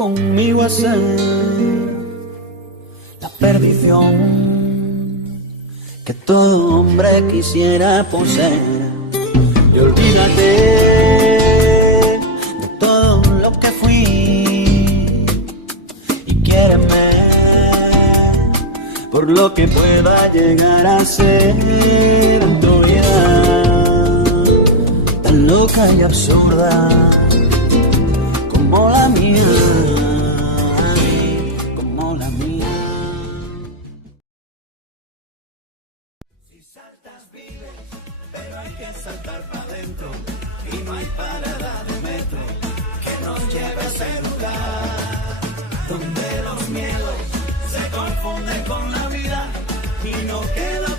conmigo a ser la perdición que todo hombre quisiera poseer. Y olvídate de todo lo que fui y quiéreme por lo que pueda llegar a ser en tu vida, tan loca y absurda como la mía, como la mía. Si saltas vives, pero hay que saltar para adentro y no hay parada de metro que nos lleve a ese lugar donde los miedos se confunden con la vida y no queda